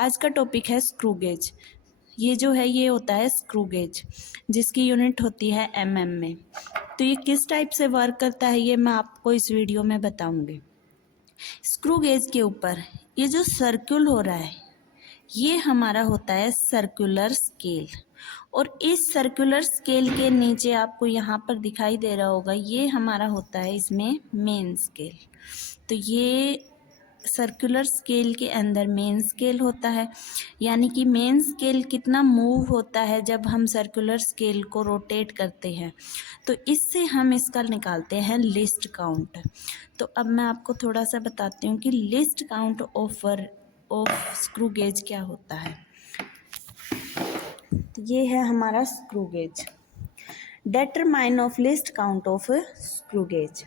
आज का टॉपिक है स्क्रू गेज। ये जो है ये होता है स्क्रू गेज, जिसकी यूनिट होती है एमएम में। तो ये किस टाइप से वर्क करता है ये मैं आपको इस वीडियो में बताऊंगी। स्क्रू गेज के ऊपर ये जो सर्कुल हो रहा है ये हमारा होता है सर्कुलर स्केल, और इस सर्कुलर स्केल के नीचे आपको यहाँ पर दिखाई दे रहा होगा ये हमारा होता है इसमें मेन स्केल। तो ये सर्कुलर स्केल के अंदर मेन स्केल होता है, यानी कि मेन स्केल कितना मूव होता है जब हम सर्कुलर स्केल को रोटेट करते हैं, तो इससे हम इसका निकालते हैं लिस्ट काउंट। तो अब मैं आपको थोड़ा सा बताती हूँ कि list count of screw gauge क्या होता है। तो ये है हमारा screw gauge. Determine of list count of screw gauge.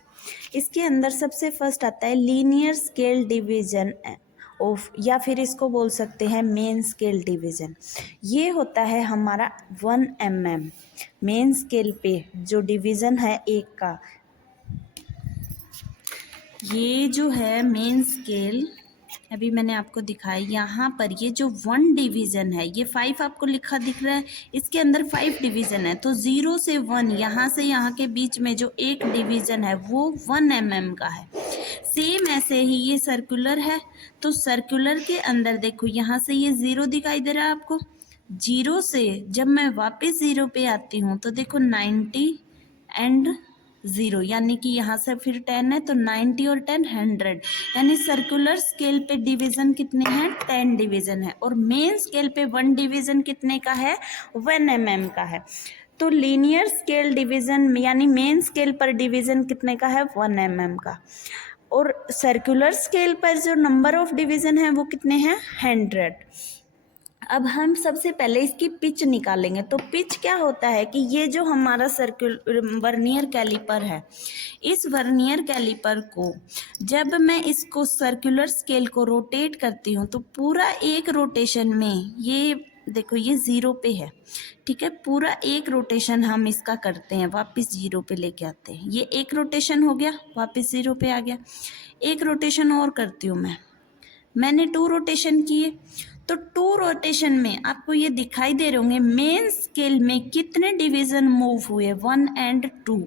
इसके अंदर सबसे फर्स्ट आता है लीनियर स्केल डिवीजन ऑफ, या फिर इसको बोल सकते हैं मेन स्केल डिवीजन। ये होता है हमारा 1 mm मेन स्केल पे जो डिवीजन है एक का। ये जो है मेन स्केल अभी मैंने आपको दिखाया, यहाँ पर ये जो 1 डिवीज़न है ये 5 आपको लिखा दिख रहा है, इसके अंदर 5 डिवीज़न है। तो 0 से 1 यहाँ से यहाँ के बीच में जो एक डिवीज़न है वो 1 mm का है। सेम ऐसे ही ये सर्कुलर है, तो सर्कुलर के अंदर देखो यहाँ से ये 0 दिखाई दे रहा है आपको। 0 से जब मैं वापस 0 पे आती हूँ तो देखो 90 एंड 0, यानी कि यहाँ से फिर 10 है तो 90 और 10 100, यानी सर्कुलर स्केल पे डिवीजन कितने हैं 10 डिवीजन है, और मेन स्केल पे 1 डिवीजन कितने का है 1 mm का है। तो लीनियर स्केल डिवीजन यानी मेन स्केल पर डिवीजन कितने का है 1 mm का, और सर्कुलर स्केल पर जो नंबर ऑफ डिवीजन है वो कितने हैं 100। अब हम सबसे पहले इसकी पिच निकालेंगे। तो पिच क्या होता है कि ये जो हमारा वर्नियर कैलिपर है, इस वर्नियर कैलिपर को जब मैं इसको सर्कुलर स्केल को रोटेट करती हूँ तो पूरा एक रोटेशन में ये देखो ये 0 पे है, ठीक है। पूरा एक रोटेशन हम इसका करते हैं, वापस 0 पे लेके आते हैं। ये एक रोटेशन हो गया, वापस 0 पे आ गया। एक रोटेशन और करती हूँ मैंने 2 रोटेशन किए। तो 2 रोटेशन में आपको ये दिखाई दे रहे होंगे मेन स्केल में कितने डिवीजन मूव हुए 1 एंड 2।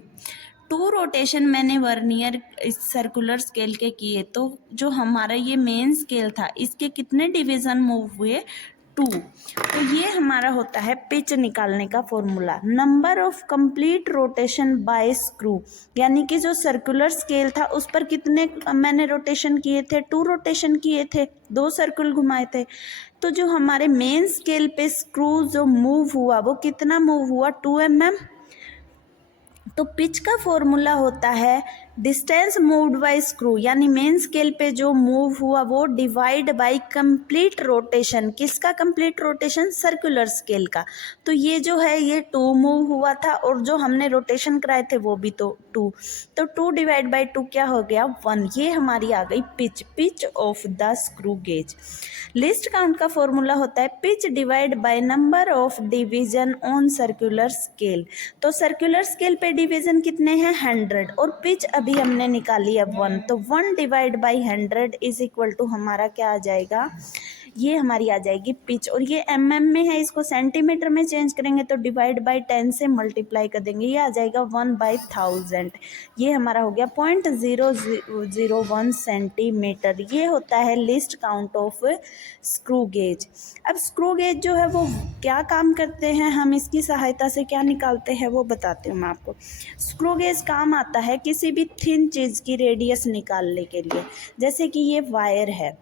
2 रोटेशन मैंने वर्नियर सर्कुलर स्केल के किए, तो जो हमारा ये मेन स्केल था इसके कितने डिवीजन मूव हुए 2। तो ये हमारा होता है पिच निकालने का formula, number of complete rotation bye screw, यानी कि जो सर्कुलर स्केल था उस पर कितने मैंने रोटेशन किए थे 2 रोटेशन किए थे, 2 सर्कुल घुमाए थे। तो जो हमारे मेन स्केल पे स्क्रू जो मूव हुआ वो कितना मूव हुआ 2 mm। तो पिच का फॉर्मूला होता है डिस्टेंस मूव्ड बाय स्क्रू, यानी मेन स्केल पे जो मूव हुआ वो डिवाइड बाय कंप्लीट रोटेशन। किसका कंप्लीट रोटेशन सर्कुलर स्केल का। तो ये जो है ये 2 मूव हुआ था, और जो हमने रोटेशन कराए थे वो भी तो 2। तो 2 डिवाइड बाय 2 क्या हो गया 1। ये हमारी आ गई pitch, pitch of the screw gauge. List count का फॉर्मूला होता है pitch divide by number of division on circular scale. तो सर्कुलर स्केल पे डिवीजन कितने हैं 100, और पिच अभी हमने निकाली है 1। तो 1 divide by 100 is equal to हमारा क्या आ जाएगा, ये हमारी आ जाएगी पिच। और ये mm में है, इसको सेंटीमीटर में चेंज करेंगे तो डिवाइड बाई 10 से मल्टीप्लाई कर देंगे, ये आ जाएगा 1/1000। ये हमारा हो गया 0.001 सेंटीमीटर। ये होता है list count of screw gauge. अब स्क्रू गेज जो है वो क्या काम करते हैं, हम इसकी सहायता से क्या निकालते हैं वो बताती हूँ मैं आपको। स्क्रू गेज काम आता है किसी भी थिन चीज़ की रेडियस निकालने के लिए। जैसे कि ये वायर है,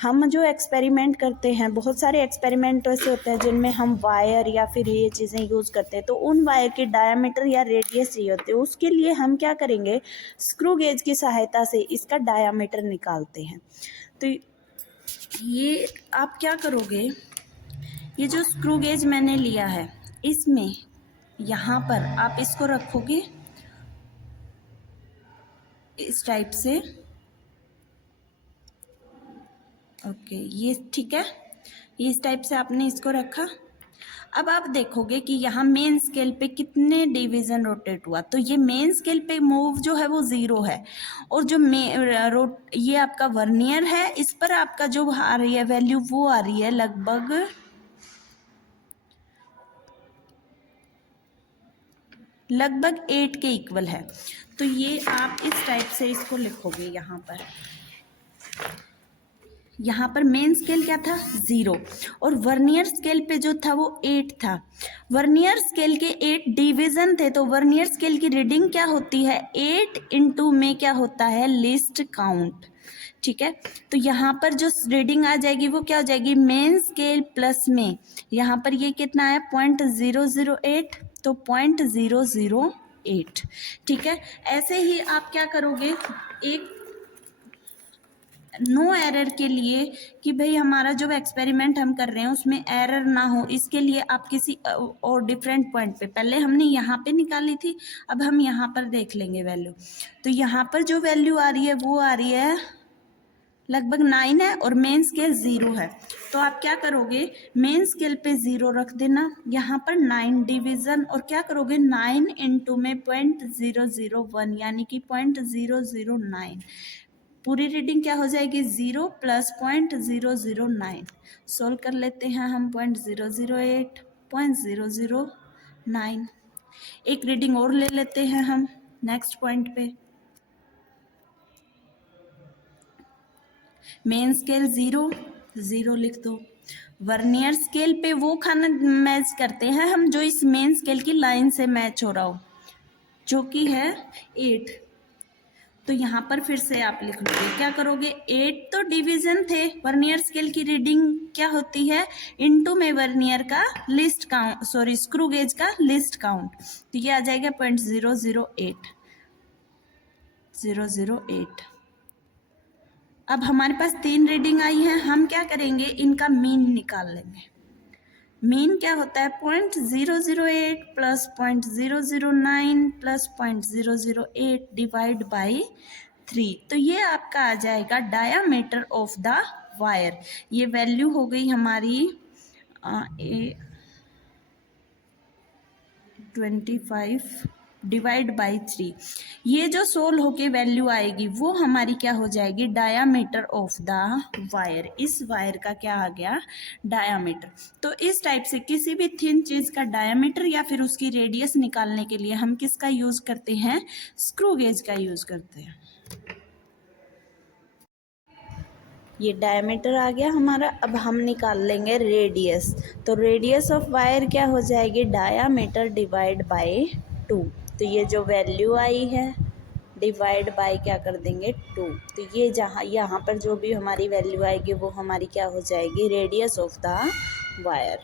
हम जो एक्सपेरिमेंट करते हैं, बहुत सारे एक्सपेरिमेंट ऐसे होते हैं जिनमें हम वायर या फिर ये चीज़ें यूज़ करते हैं, तो उन वायर की डायामीटर या रेडियस चाहिए होती है। उसके लिए हम क्या करेंगे, स्क्रू गेज की सहायता से इसका डायामीटर निकालते हैं। तो ये आप क्या करोगे, ये जो स्क्रू गेज मैंने लिया है इसमें यहाँ पर आप इसको रखोगे इस टाइप से, ओके ये ठीक है। इस टाइप से आपने इसको रखा, अब आप देखोगे कि यहाँ मेन स्केल पे कितने डिवीजन रोटेट हुआ, तो ये मेन स्केल पे मूव जो है वो 0 है, और जो ये आपका वर्नियर है, इस पर आपका जो आ रही है वैल्यू वो आ रही है लगभग 8 के इक्वल है। तो ये आप इस टाइप से इसको लिखोगे। यहाँ पर मेन स्केल क्या था 0, और वर्नियर स्केल पे जो था वो 8 था। वर्नियर स्केल के 8 डिवीजन थे, तो वर्नियर स्केल की रीडिंग क्या होती है 8 इंटू में क्या होता है लिस्ट काउंट। ठीक है, तो यहाँ पर जो रीडिंग आ जाएगी वो क्या हो जाएगी मेन स्केल प्लस में, यहाँ पर ये कितना है 0.008, तो 0.008। ठीक है, ऐसे ही आप क्या करोगे एक नो एरर के लिए कि भाई हमारा जो एक्सपेरिमेंट हम कर रहे हैं उसमें एरर ना हो, इसके लिए आप किसी और डिफरेंट पॉइंट पे, पहले हमने यहाँ पे निकाली थी, अब हम यहाँ पर देख लेंगे वैल्यू। तो यहाँ पर जो वैल्यू आ रही है वो आ रही है लगभग 9 है, और मेन स्केल 0 है। तो आप क्या करोगे मेन स्केल पे 0 रख देना, यहाँ पर 9 डिवीजन, और क्या करोगे 9 इंटू में 0.001 यानी कि 0.009, पूरी रीडिंग क्या हो जाएगी 0 प्लस 0.009। सोल्व कर लेते हैं हम 0.008, 0.009। एक रीडिंग और ले लेते हैं हम नेक्स्ट पॉइंट पे। मेन स्केल 0 लिख दो। वर्नियर स्केल पे वो खाना मैच करते हैं हम जो इस मेन स्केल की लाइन से मैच हो रहा हो, जो कि है 8। तो यहाँ पर फिर से आप लिख लोगे, क्या करोगे 8 तो डिवीजन थे, वर्नियर स्केल की रीडिंग क्या होती है इनटू में वर्नियर का list count, sorry screw gauge का लिस्ट काउंट, तो ये आ जाएगा 0.008। अब हमारे पास 3 रीडिंग आई है, हम क्या करेंगे इनका मीन निकाल लेंगे। मीन क्या होता है 0.008 प्लस 0.009 प्लस 0.008 डिवाइड बाई 3, तो ये आपका आ जाएगा डायामीटर ऑफ द वायर। ये वैल्यू हो गई हमारी 25 डिवाइड बाई 3। ये जो सोल्व होके वैल्यू आएगी वो हमारी क्या हो जाएगी डायामीटर ऑफ द वायर। इस वायर का क्या आ गया डायामीटर। तो इस टाइप से किसी भी थिन चीज का डायामीटर या फिर उसकी रेडियस निकालने के लिए हम किसका यूज करते हैं स्क्रू गेज का यूज करते हैं। ये डायमीटर आ गया हमारा। अब हम निकाल लेंगे रेडियस, तो रेडियस ऑफ वायर क्या हो जाएगी डायामीटर डिवाइड बाय 2। तो ये जो वैल्यू आई है डिवाइड बाय क्या कर देंगे 2, तो ये जहाँ यहाँ पर जो भी हमारी वैल्यू आएगी वो हमारी क्या हो जाएगी रेडियस ऑफ द वायर।